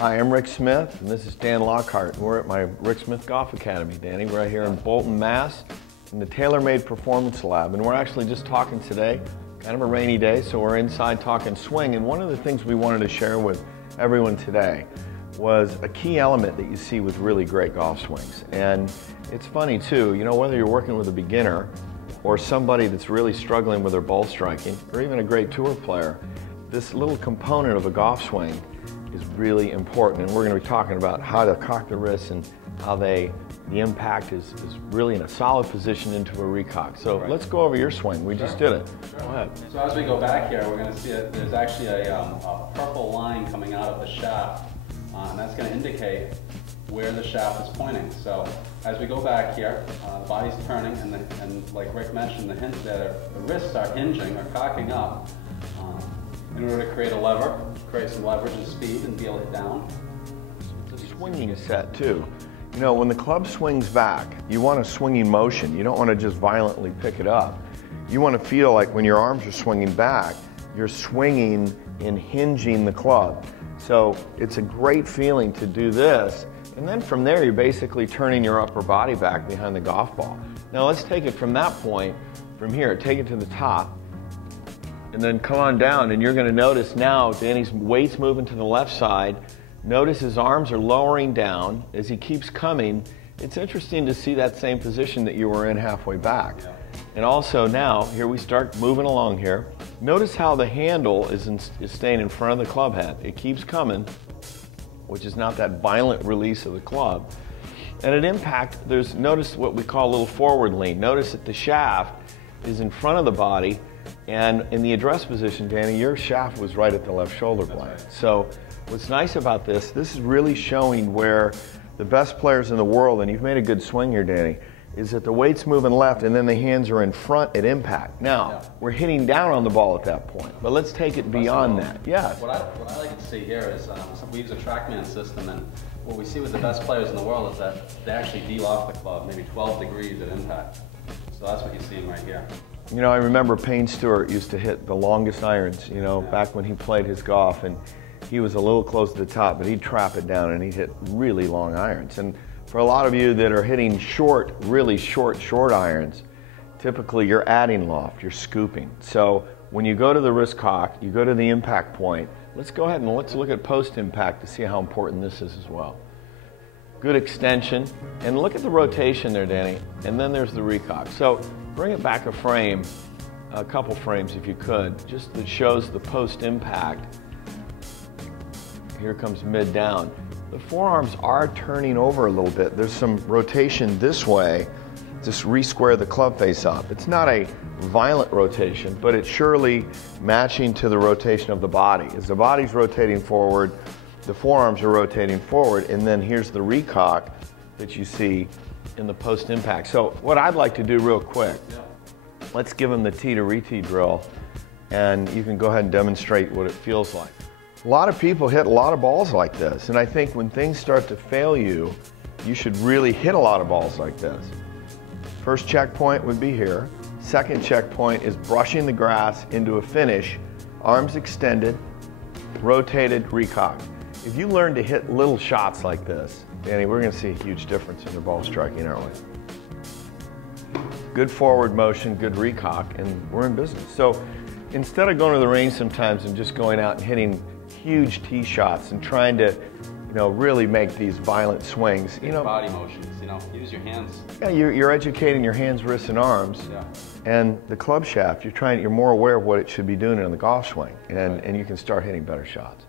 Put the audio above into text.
Hi, I'm Rick Smith, and this is Dan Lockhart. We're at my Rick Smith Golf Academy, Danny. We're right here in Bolton, Mass, in the TaylorMade Performance Lab. And we're actually just talking today, kind of a rainy day, so we're inside talking swing. And one of the things we wanted to share with everyone today was a key element that you see with really great golf swings. And it's funny too, you know, whether you're working with a beginner or somebody that's really struggling with their ball striking, or even a great tour player, this little component of a golf swing is really important, and we're going to be talking about how to cock the wrists and how the impact is really in a solid position into a recock. So let's go over your swing. We just did it. Go ahead. So as we go back here, we're going to see that there's actually a purple line coming out of the shaft, and that's going to indicate where the shaft is pointing. So as we go back here, the body's turning, and like Rick mentioned, the wrists are hinging or cocking up in order to create a lever, create some leverage and speed, and feel it down. It's a swinging set too. You know, when the club swings back, you want a swinging motion. You don't want to just violently pick it up. You want to feel like when your arms are swinging back, you're swinging and hinging the club. So it's a great feeling to do this. And then from there, you're basically turning your upper body back behind the golf ball. Now let's take it from that point, from here, take it to the top, and then come on down, and you're going to notice now Danny's weight's moving to the left side. Notice his arms are lowering down as he keeps coming. It's interesting to see that same position that you were in halfway back. Yeah. And also now, here we start moving along here. Notice how the handle is staying in front of the club head. It keeps coming, which is not that violent release of the club. And at impact, notice what we call a little forward lean. Notice that the shaft is in front of the body, and in the address position, Danny, your shaft was right at the left shoulder blade. So what's nice about this is really showing where the best players in the world, and you've made a good swing here, Danny, is that the weight's moving left and then the hands are in front at impact. Now, we're hitting down on the ball at that point, but let's take it beyond that. Yes. What I like to see here is we use a TrackMan system, and what we see with the best players in the world is that they actually deal off the club, maybe 12 degrees at impact. So that's what you're seeing right here. You know, I remember Payne Stewart used to hit the longest irons, you know, back when he played his golf, and he was a little close to the top, but he'd trap it down and he'd hit really long irons. And for a lot of you that are hitting short, really short irons, typically you're adding loft, you're scooping. So when you go to the wrist cock, you go to the impact point. Let's go ahead and let's look at post-impact to see how important this is as well. Good extension, and look at the rotation there, Danny, and then there's the recock. So bring it back a couple frames if you could, just that shows the post-impact. Here comes mid down. The forearms are turning over a little bit. There's some rotation this way to re-square the club face up. It's not a violent rotation, but it's surely matching to the rotation of the body. As the body's rotating forward, the forearms are rotating forward, and then here's the recock that you see in the post-impact. So what I'd like to do real quick, let's give them the tee to re-tee drill, and you can go ahead and demonstrate what it feels like. A lot of people hit a lot of balls like this, and I think when things start to fail you, you should really hit a lot of balls like this. First checkpoint would be here. Second checkpoint is brushing the grass into a finish, arms extended, rotated, recock. If you learn to hit little shots like this, Danny, we're going to see a huge difference in your ball striking, aren't we? Good forward motion, good recock, and we're in business. So instead of going to the range sometimes and just going out and hitting huge tee shots and trying to, you know, really make these violent swings, you know, body motions, you know, use your hands. Yeah, you're educating your hands, wrists, and arms. Yeah. And the club shaft, you're more aware of what it should be doing in the golf swing, and you can start hitting better shots.